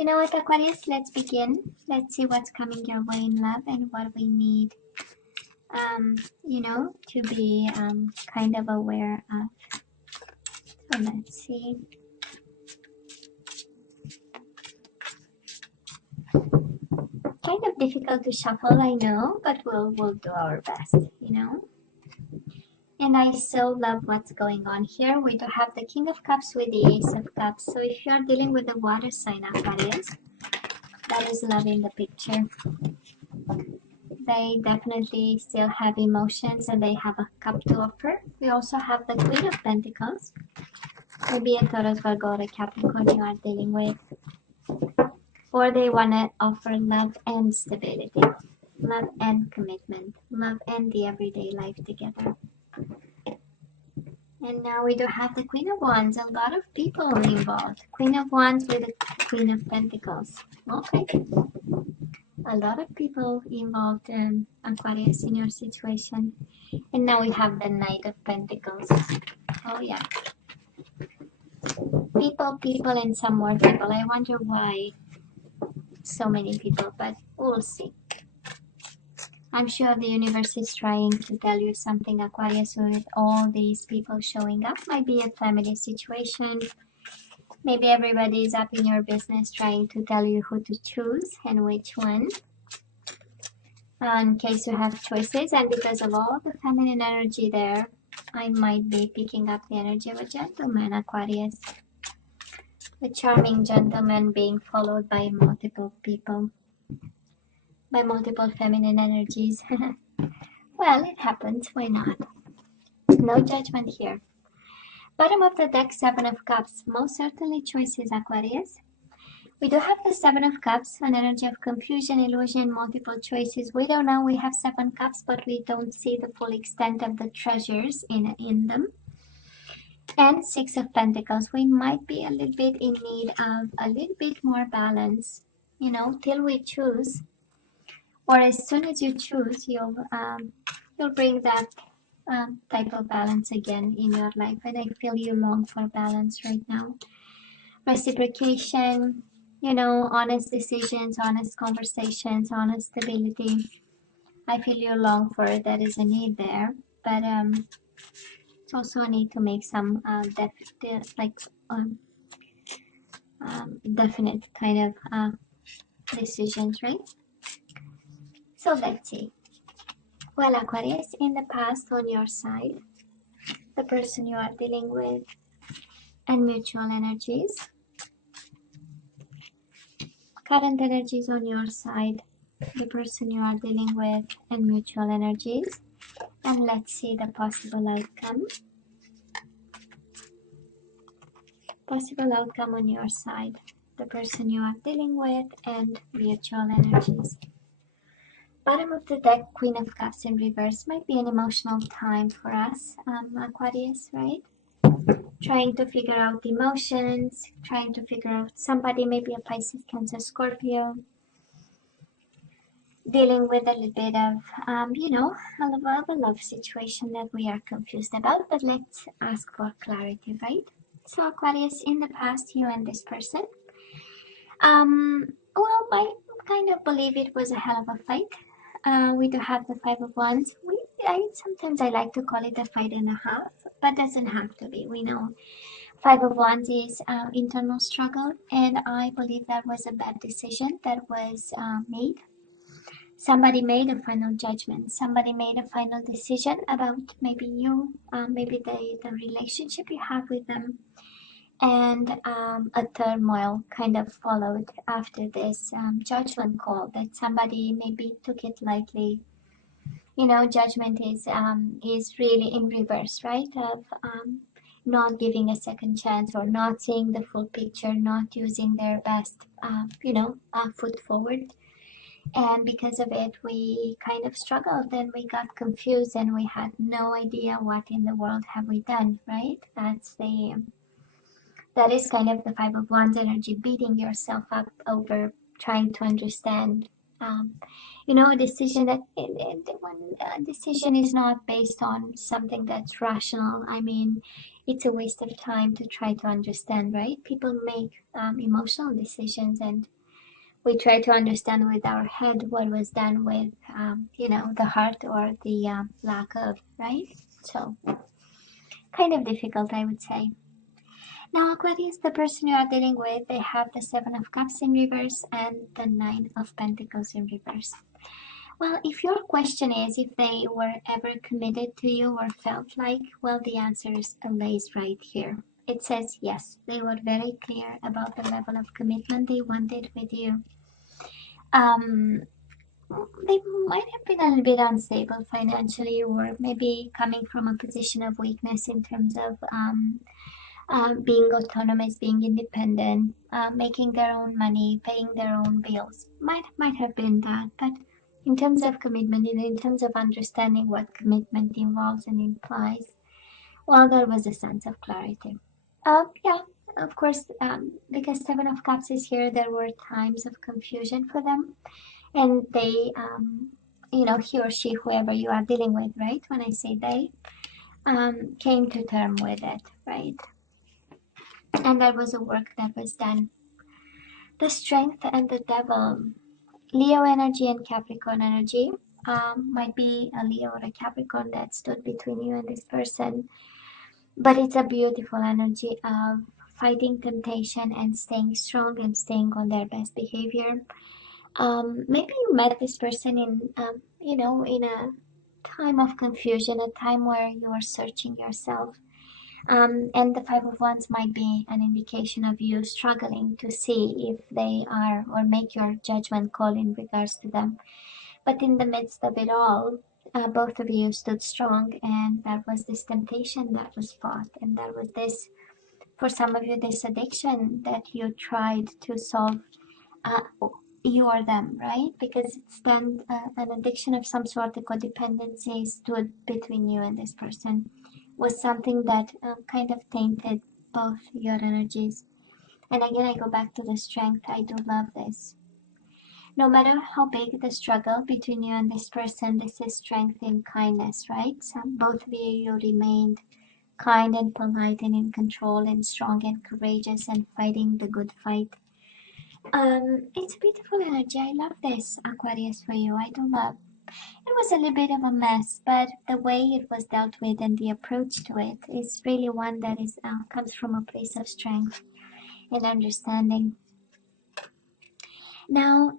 You know what, Aquarius, let's begin. Let's see what's coming your way in love and what we need, you know, to be kind of aware of. So let's see. Kind of difficult to shuffle, I know, but we'll do our best, you know. And I so love what's going on here. We do have the King of Cups with the Ace of Cups. So if you are dealing with a water sign, Aquarius, that is love in the picture. They definitely still have emotions and they have a cup to offer. We also have the Queen of Pentacles. Maybe a Taurus, Virgo, or a Capricorn you are dealing with. Or they want to offer love and stability. Love and commitment. Love and the everyday life together. And now we do have the Queen of Wands. A lot of people involved. Queen of Wands with the Queen of Pentacles. Okay. A lot of people involved, Aquarius, in your situation. And now we have the Knight of Pentacles. Oh yeah. People, and some more people. I wonder why so many people, but we'll see. I'm sure the universe is trying to tell you something, Aquarius, with all these people showing up. Might be a family situation. Maybe everybody is up in your business trying to tell you who to choose and which one. In case you have choices, and because of all the feminine energy there, I might be picking up the energy of a gentleman, Aquarius. A charming gentleman being followed by multiple people. By multiple feminine energies. Well, it happens, why not? No judgment here. Bottom of the deck, Seven of Cups. Most certainly choices, Aquarius. We do have the Seven of Cups, an energy of confusion, illusion, multiple choices. We don't know, we have Seven Cups, but we don't see the full extent of the treasures in them. And Six of Pentacles. We might be a little bit in need of a little bit more balance, you know, till we choose. Or as soon as you choose, you'll bring that type of balance again in your life. And I feel you long for balance right now. Reciprocation, you know, honest decisions, honest conversations, honest stability. I feel you long for it. That is a need there. But it's also a need to make some definite kind of decisions, right? So let's see. Well, Aquarius, in the past on your side, the person you are dealing with, and mutual energies. Current energies on your side, the person you are dealing with, and mutual energies. And let's see the possible outcome. Possible outcome on your side, the person you are dealing with, and mutual energies. Bottom of the deck, Queen of Cups in reverse. Might be an emotional time for us, Aquarius, right? Trying to figure out emotions, trying to figure out somebody, maybe a Pisces, Cancer, Scorpio. Dealing with a little bit of, you know, a love situation that we are confused about. But let's ask for clarity, right? So Aquarius, in the past, you and this person, well, I kind of believe it was a hell of a fight. We do have the Five of Wands. Sometimes I like to call it a fight and a half, but doesn't have to be. We know Five of Wands is internal struggle, and I believe that was a bad decision that was made. Somebody made a final judgment. Somebody made a final decision about maybe you, maybe the relationship you have with them. And a turmoil kind of followed after this judgment call that somebody maybe took it lightly. You know, judgment is really in reverse, right? Of not giving a second chance or not seeing the full picture, not using their best, foot forward. And because of it, we kind of struggled and we got confused and we had no idea what in the world have we done, right? That is kind of the Five of Wands energy, beating yourself up over trying to understand you know, a decision that when a decision is not based on something that's rational, I mean, it's a waste of time to try to understand, right? People make emotional decisions, and we try to understand with our head what was done with, you know, the heart or the lack of, right? So, kind of difficult, I would say. Now, Aquarius, the person you are dealing with, they have the Seven of Cups in reverse and the Nine of Pentacles in reverse. Well, if your question is if they were ever committed to you or felt like, well, the answer lays right here. It says yes, they were very clear about the level of commitment they wanted with you. They might have been a little bit unstable financially, or maybe coming from a position of weakness in terms of being autonomous, being independent, making their own money, paying their own bills. Might have been that, but in terms of commitment, in terms of understanding what commitment involves and implies, well, there was a sense of clarity. Yeah, of course, because Seven of Cups is here, there were times of confusion for them, and they, you know, he or she, whoever you are dealing with, right? When I say they, came to term with it, right? And there was a work that was done. The Strength and the Devil, Leo energy and Capricorn energy. Might be a Leo or a Capricorn that stood between you and this person, but it's a beautiful energy of fighting temptation and staying strong and staying on their best behavior. Maybe you met this person in, you know, in a time of confusion, a time where you are searching yourself. And the Five of Wands might be an indication of you struggling to see if they are, or make your judgment call in regards to them. But in the midst of it all, both of you stood strong, and there was this temptation that was fought, and there was this, for some of you, this addiction that you tried to solve. Uh, you or them, right? Because it's then an addiction of some sort, a codependency stood between you and this person, was something that kind of tainted both your energies. And again, I go back to the Strength. I do love this. No matter how big the struggle between you and this person, this is strength in kindness, right? So both of you remained kind and polite and in control and strong and courageous and fighting the good fight. It's a beautiful energy. I love this, Aquarius, for you. I do love. It was a little bit of a mess, but the way it was dealt with and the approach to it is really one that is comes from a place of strength and understanding. Now,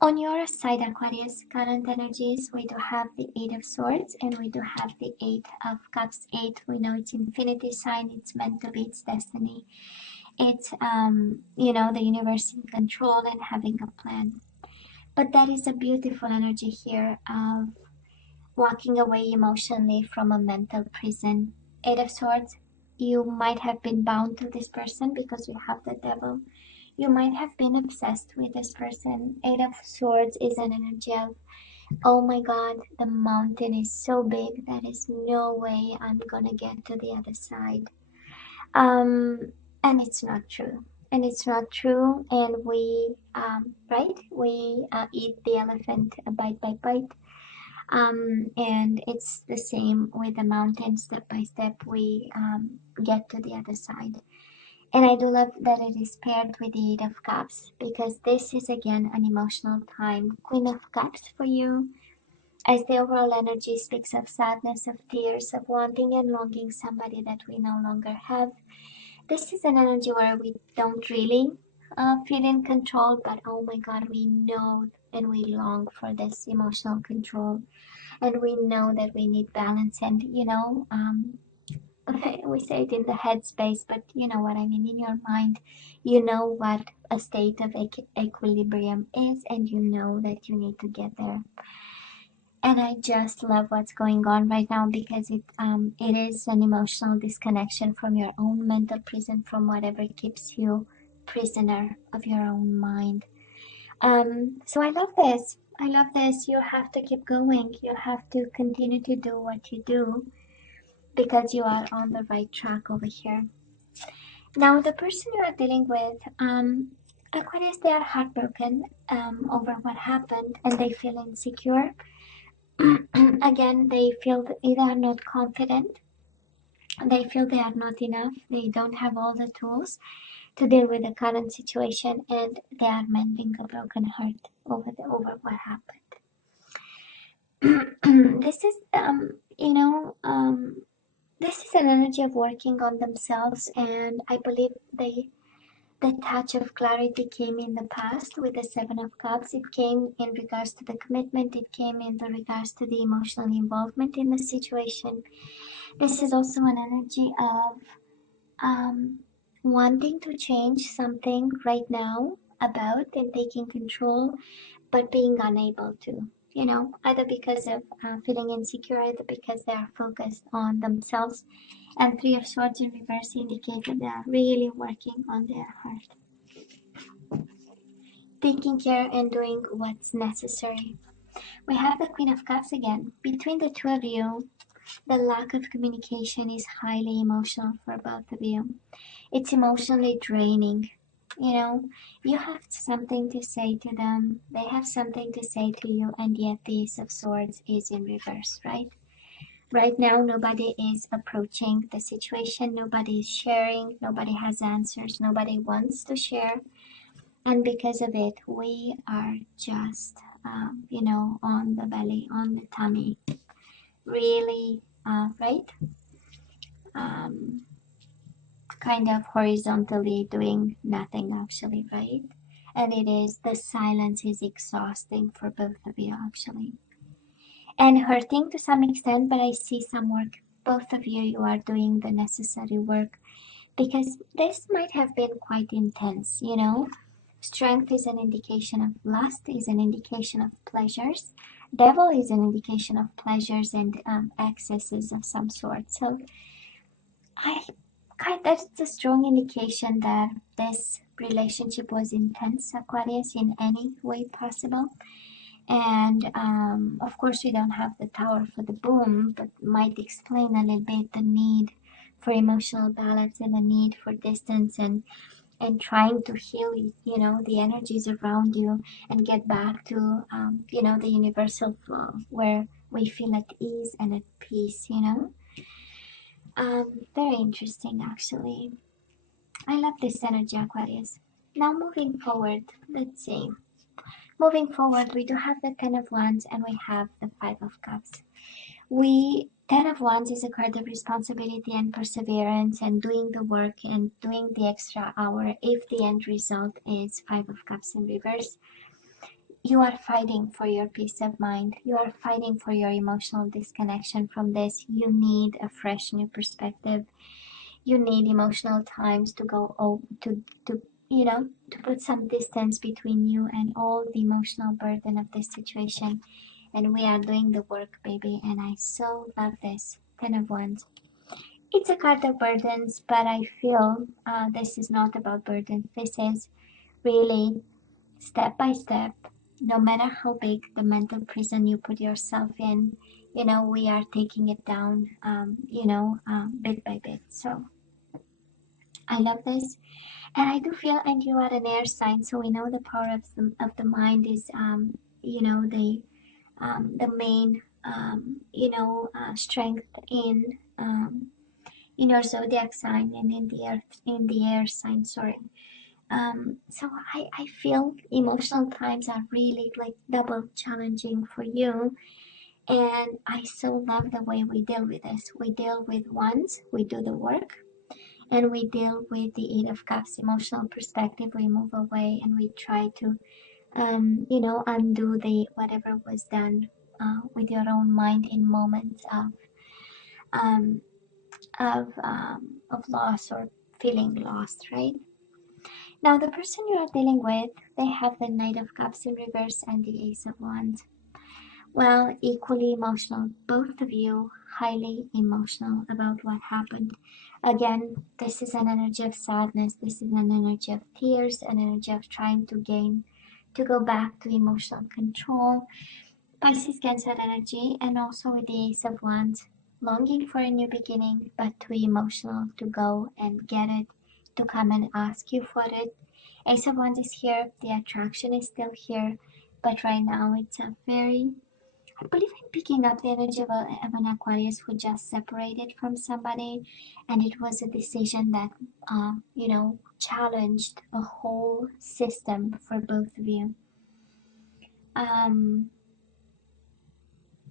on your side, Aquarius, current energies, we do have the Eight of Swords and we do have the Eight of Cups. Eight, we know it's infinity sign, it's meant to be, it's destiny. It's, you know, the universe in control and having a plan. But that is a beautiful energy here of walking away emotionally from a mental prison. Eight of Swords, you might have been bound to this person because you have the Devil. You might have been obsessed with this person. Eight of Swords is an energy of, oh my God, the mountain is so big, there is no way I'm gonna get to the other side. And it's not true. And it's not true. And we, right? We eat the elephant bite by bite. And it's the same with the mountain. Step by step, we get to the other side. And I do love that it is paired with the Eight of Cups, because this is again an emotional time. Queen of Cups for you, as the overall energy speaks of sadness, of tears, of wanting and longing somebody that we no longer have. This is an energy where we don't really feel in control, but oh my God, we know and we long for this emotional control. And we know that we need balance, and you know, we say it in the head space, but you know what I mean, in your mind, you know what a state of equilibrium is, and you know that you need to get there. And I just love what's going on right now, because it is an emotional disconnection from your own mental prison, from whatever keeps you prisoner of your own mind. So I love this. I love this. You have to keep going. You have to continue to do what you do, because you are on the right track over here. Now, the person you are dealing with, Aquarius, they are heartbroken over what happened, and they feel insecure. Again, they feel that they are not confident. They feel they are not enough. They don't have all the tools to deal with the current situation, and they are mending a broken heart over what happened. This is this is an energy of working on themselves, and I believe the touch of clarity came in the past with the Seven of Cups. It came in regards to the commitment. It came in the regards to the emotional involvement in the situation. This is also an energy of wanting to change something right now about and taking control, but being unable to. Either because of feeling insecure, either because they are focused on themselves. And Three of Swords in reverse indicate that they are really working on their heart, taking care and doing what's necessary. We have the Queen of Cups again. Between the two of you, the lack of communication is highly emotional for both of you. It's emotionally draining. You have something to say to them, they have something to say to you, and yet the Ace of Swords is in reverse, right? Right now, nobody is approaching the situation, nobody is sharing, nobody has answers, nobody wants to share. And because of it, we are just, on the belly, on the tummy, really, right? Kind of horizontally doing nothing, actually, right? And the silence is exhausting for both of you, actually. And hurting to some extent, but I see some work. Both of you are doing the necessary work, because this might have been quite intense, Strength is an indication of lust, is an indication of pleasures. Devil is an indication of pleasures and excesses of some sort. So that's a strong indication that this relationship was intense, Aquarius, in any way possible. And of course, we don't have the Tower for the boom, but might explain a little bit the need for emotional balance and the need for distance and trying to heal, the energies around you and get back to, the universal flow where we feel at ease and at peace, Very interesting, actually. I love this energy, Aquarius. Now moving forward, let's see. Moving forward, we do have the Ten of Wands and we have the Five of Cups. Ten of Wands is a card of responsibility and perseverance and doing the work and doing the extra hour if the end result is Five of Cups in reverse. You are fighting for your peace of mind. You are fighting for your emotional disconnection from this. You need a fresh new perspective. You need emotional times to go to put some distance between you and all the emotional burden of this situation. And we are doing the work, baby, and I so love this. Ten of Wands. It's a card of burdens, but I feel this is not about burdens. This is really step by step. No matter how big the mental prison you put yourself in, we are taking it down, bit by bit. So I love this. And I do feel, and you are an air sign, so we know the power of the mind is, the main, strength in your zodiac sign and in the air sign. Sorry. So I feel emotional times are really like double challenging for you. And I so love the way we deal with this. We deal with wands, we do the work, and we deal with the Eight of Cups emotional perspective. We move away and we try to, undo the whatever was done with your own mind in moments um, of loss or feeling lost, right? Now, the person you are dealing with, they have the Knight of Cups in reverse and the Ace of Wands. Well, equally emotional, both of you highly emotional about what happened. Again, this is an energy of sadness, this is an energy of tears, an energy of trying to go back to emotional control. Pisces, Cancer energy, and also with the Ace of Wands, longing for a new beginning, but too emotional to go and get it, to come and ask you for it. Ace of Wands is here, the attraction is still here, but right now it's a very, I believe I'm picking up the energy of an Aquarius who just separated from somebody, and it was a decision that, you know, challenged a whole system for both of you.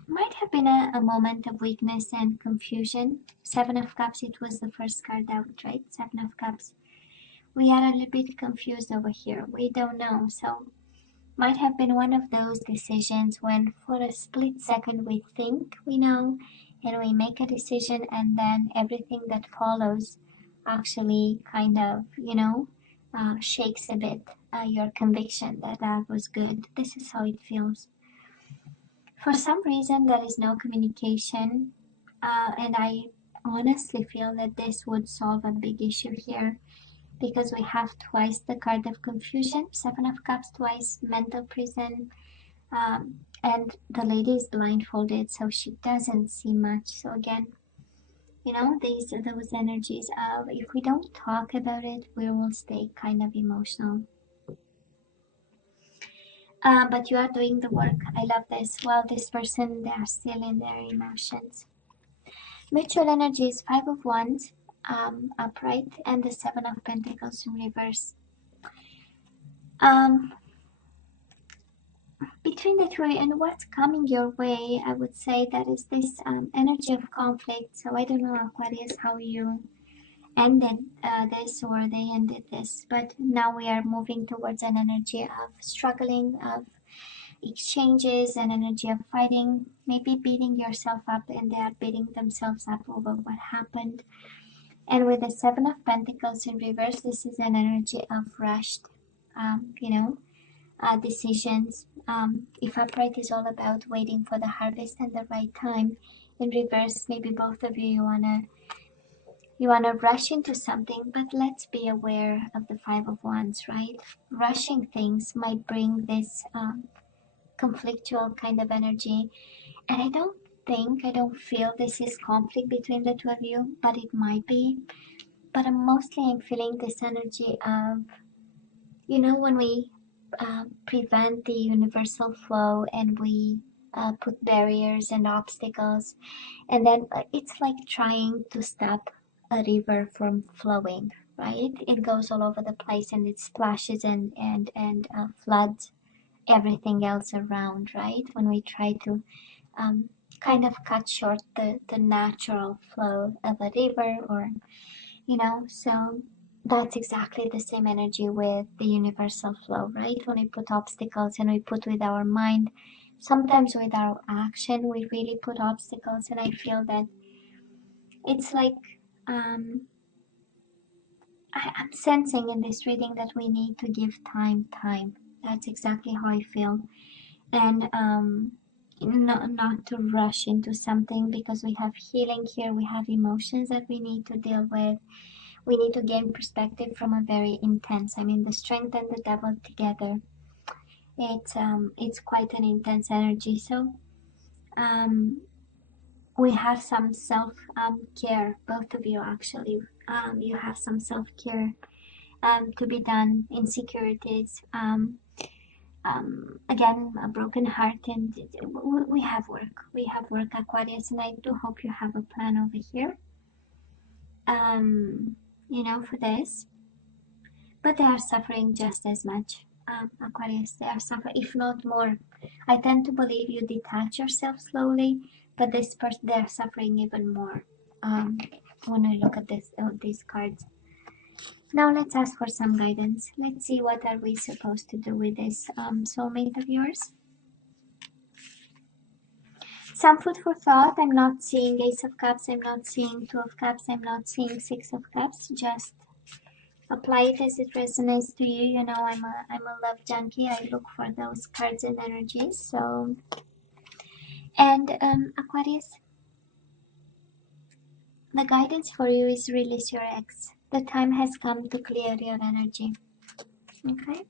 Might have been a moment of weakness and confusion. Seven of Cups, it was the first card out, right? Seven of Cups. We are a little bit confused over here. We don't know. So might have been one of those decisions when for a split second we think we know and we make a decision, and then everything that follows actually kind of, you know, shakes a bit your conviction that that was good. This is how it feels. For some reason there is no communication, and I honestly feel that this would solve a big issue here, because we have twice the card of confusion, Seven of Cups, twice mental prison, and the lady is blindfolded, so she doesn't see much. So again, you know, those energies of, if we don't talk about it, we will stay kind of emotional. But you are doing the work. I love this. While this person, they are still in their emotions. Mutual energy is Five of Wands, upright, and the Seven of Pentacles in reverse. Between the three and what's coming your way, I would say that is this energy of conflict. So I don't know, Aquarius, how you ended this or they ended this, but now we are moving towards an energy of struggling, of exchanges, an energy of fighting, maybe beating yourself up, and they are beating themselves up over what happened. And with the Seven of Pentacles in reverse, this is an energy of rushed, you know, decisions. If upright is all about waiting for the harvest and the right time, in reverse, maybe both of you wanna rush into something, but let's be aware of the Five of Wands, right? Rushing things might bring this conflictual kind of energy, and I don't feel this is conflict between the two of you, but it might be. But I'm feeling this energy of, you know, when we prevent the universal flow and we put barriers and obstacles, and then it's like trying to stop a river from flowing, right? It goes all over the place and it splashes and floods everything else around, right? When we try to kind of cut short the natural flow of a river, or, you know, so that's exactly the same energy with the universal flow, right? When we put obstacles and we put with our mind, sometimes with our action, we really put obstacles, and I feel that it's like I'm sensing in this reading that we need to give time. That's exactly how I feel. And not to rush into something, because we have healing here, we have emotions that we need to deal with. We need to gain perspective from a very intense, I mean, the Strength and the Devil together, it's quite an intense energy. So we have some self care, both of you actually. You have some self care to be done. Insecurities, again, a broken heart, and we have work. We have work, Aquarius, and I do hope you have a plan over here. You know, for this, but they are suffering just as much. Aquarius, they are suffering, if not more. I tend to believe you detach yourself slowly, but this person, they are suffering even more. When I look at these cards. Now let's ask for some guidance. Let's see, what are we supposed to do with this soulmate of yours? Some food for thought. I'm not seeing Ace of Cups, I'm not seeing Two of Cups, I'm not seeing Six of Cups. Just apply it as it resonates to you. You know, I'm a love junkie. I look for those cards and energies. So, and Aquarius, the guidance for you is release your ex. The time has come to clear your energy. Okay?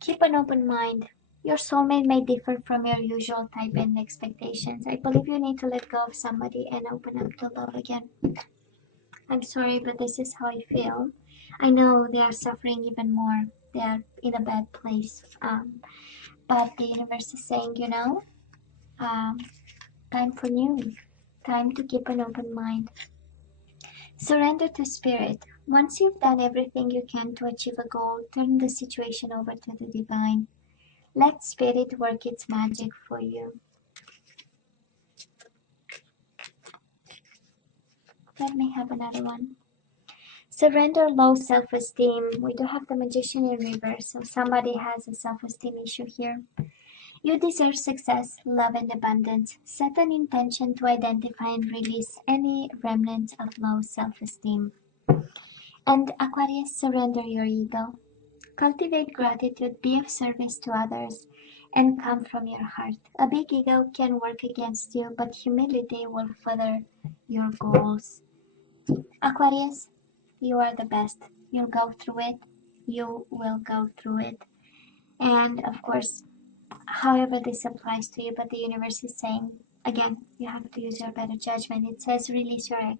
Keep an open mind. Your soulmate may differ from your usual type and expectations. I believe you need to let go of somebody and open up to love again. I'm sorry, but this is how I feel. I know they are suffering even more. They are in a bad place. But the universe is saying, you know, um, time for new. Time to keep an open mind. Surrender to spirit. Once you've done everything you can to achieve a goal, turn the situation over to the divine. Let spirit work its magic for you. Let me have another one. Surrender low self-esteem. We do have the Magician in reverse, so somebody has a self-esteem issue here. You deserve success, love, and abundance. Set an intention to identify and release any remnants of low self-esteem. And Aquarius, surrender your ego. Cultivate gratitude, be of service to others, and come from your heart. A big ego can work against you, but humility will further your goals. Aquarius, you are the best. You'll go through it. You will go through it. And of course, however this applies to you, but the universe is saying, again, you have to use your better judgment. It says release your ex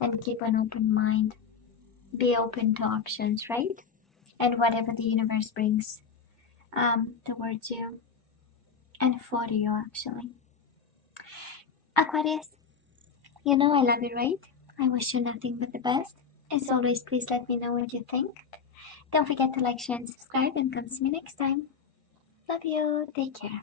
and keep an open mind. Be open to options, right? And whatever the universe brings towards you and for you, actually. Aquarius, you know I love you, right? I wish you nothing but the best. As always, please let me know what you think. Don't forget to like, share, and subscribe, and come see me next time. Love you. Take care.